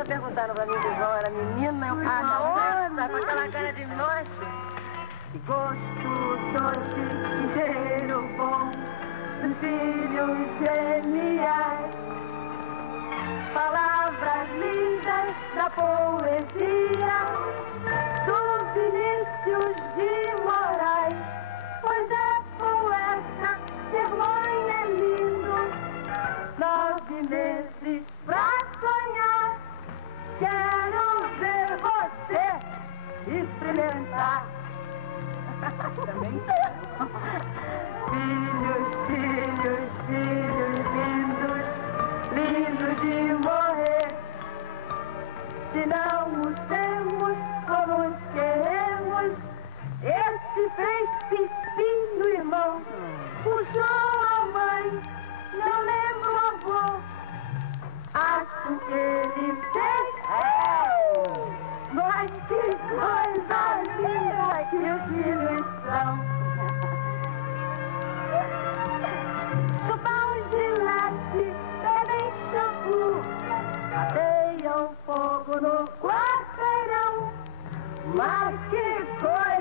já perguntaram pra mim se o João era menina, eu fui uma onda com aquela cara de noite. Gosto doce e cheiro bom dos filhos geniais. Palavras lindas da poesia do Vinícius de Moraes. Pois é poeta, ser mãe é lindo. 9 meses pra sonhar. Quero ver você experimentar. Também? Filhos, filhos, filhos lindos, lindos de morrer. Se não os temos como os queremos, esse fresquinho irmão puxou a mãe, não lembro o avô. Acho que ele fez, mas que coisa linda que os filhos são. Chupam gilete, bebem shampoo, ateiam fogo no quarteirão. Mas que coisa